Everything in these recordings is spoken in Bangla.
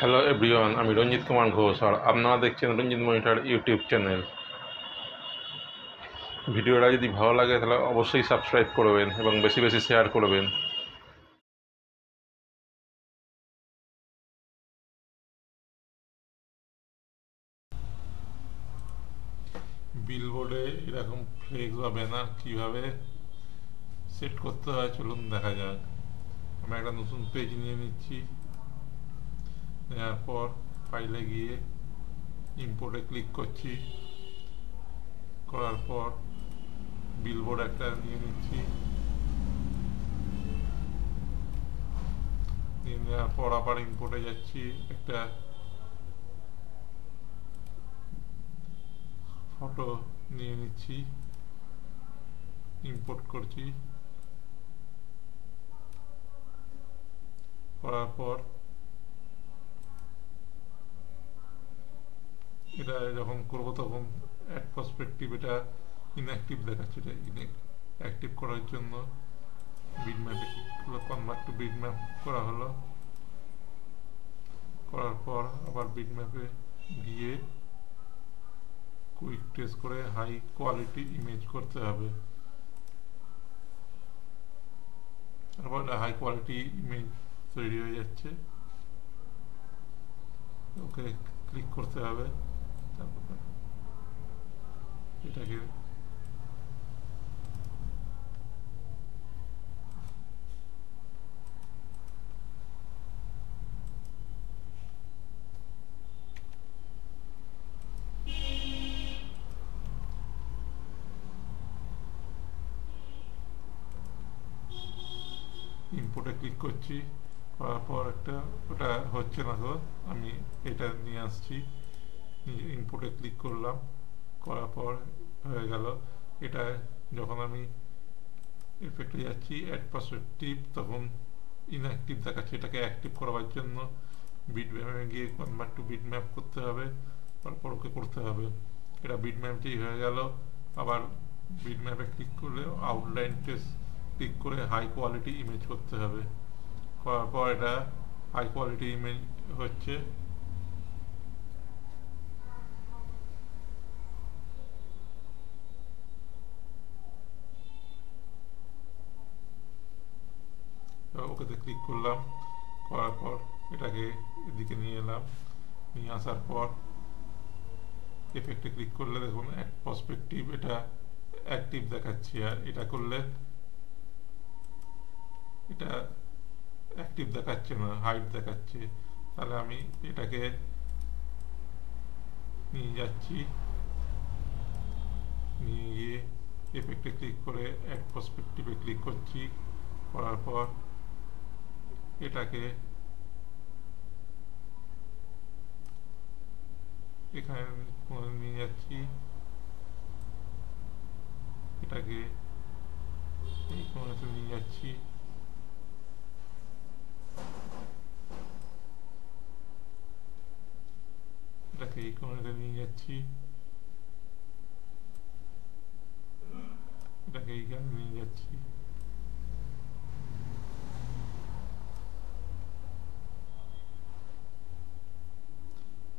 হ্যালো এভরিওয়ান, আমি রঞ্জিত কুমার ঘোষ আর আপনারা দেখছেন রঞ্জিত মনিটর ইউটিউব চ্যানেল। ভিডিওটা যদি ভালো লাগে তাহলে অবশ্যই সাবস্ক্রাইব করবেন এবং বেশি বেশি শেয়ার করবেন। বিলবোর্ডে এরকম ফ্লেক্স বা ব্যানার কীভাবে সেট করতে হয় চলুন দেখা যাক। আমি একটা নতুন পেজ নিয়ে নিচ্ছি। নেওয়ার পর ফাইলে গিয়ে ইম্পোর্টে ক্লিক করছি। করার পর বিলবোর্ড একটা নিয়ে নিচ্ছি। নিয়ে নেওয়ার পর আবার ইম্পোর্টে যাচ্ছি। একটা ফটো নিয়ে নিচ্ছি, ইম্পোর্ট করছি। করার পর এটা যখন করবো তখন অ্যাড পার্সপেক্টিভ এটা ইনঅ্যাক্টিভ দেখাচ্ছে। এটা অ্যাক্টিভ করার জন্য বিটম্যাপে কনভার্ট টু বিটম্যাপ করা হলো। করার পর আবার বিটম্যাপে গিয়ে কুইক ট্রেস করে হাই কোয়ালিটি ইমেজ করতে হবে। তারপর হাই কোয়ালিটি ইমেজ তৈরি হয়ে যাচ্ছে, ওকে ক্লিক করতে হবে। তারপর এটাকে ইম্পোর্টে ক্লিক করছি। করার পর ওটা হচ্ছে না, তো আমি এটা নিয়ে আসছি। ইম্পোর্টে ক্লিক করলাম, করার পর হয়ে গেল। এটা যখন আমি এফেক্টে যাচ্ছি অ্যাড পার্সপেক্টিভ তখন ইনঅ্যাক্টিভ দেখাচ্ছে। এটাকে অ্যাক্টিভ করার জন্য বিট ম্যাপে গিয়ে কনভার্ট টু বিট ম্যাপ করতে হবে, তারপর ওকে করতে হবে। এটা বিট ম্যাপটি হয়ে গেল। আবার বিট ম্যাপে ক্লিক করলে আউটলাইন টেস্ট ক্লিক করে হাই কোয়ালিটি ইমেজ করতে হবে। করার পর এটা হাই কোয়ালিটি ইমেজ হচ্ছে। ওকেতে ক্লিক করলাম। করার পর এটাকে এদিকে নিয়ে এলাম। নিয়ে আসার পর এফেক্টে ক্লিক করলে দেখুন অ্যাড পার্সপেক্টিভ এটা অ্যাক্টিভ দেখাচ্ছে, আর এটা করলে এটা অ্যাক্টিভ দেখাচ্ছে না, হাইড দেখাচ্ছে। তাহলে আমি এটাকে নিয়ে যাচ্ছি, নিয়ে গিয়ে এফেক্টে ক্লিক করে অ্যাড পার্সপেক্টিভে ক্লিক করছি। করার পর এটাকে এখানে নিয়ে যাচ্ছি, এটাকে এই কোণাতে নিয়ে যাচ্ছি। এটাকে এই কোণাতে নিয়ে যাচ্ছি, এটাকে এইখানে নিয়ে যাচ্ছি।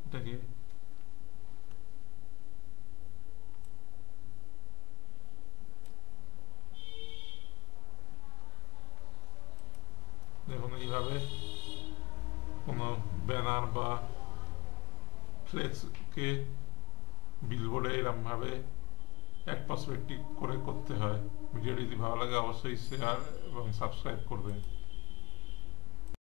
এটাকে দেখুন এইভাবে কোনো ব্যানার বা ফ্লেক্সকে বিলবোর্ডে এরমভাবে এক পার্সপেক্টিভ করে করতে হয়। ভিডিওটি যদি ভালো লাগে অবশ্যই শেয়ার এবং সাবস্ক্রাইব করবেন।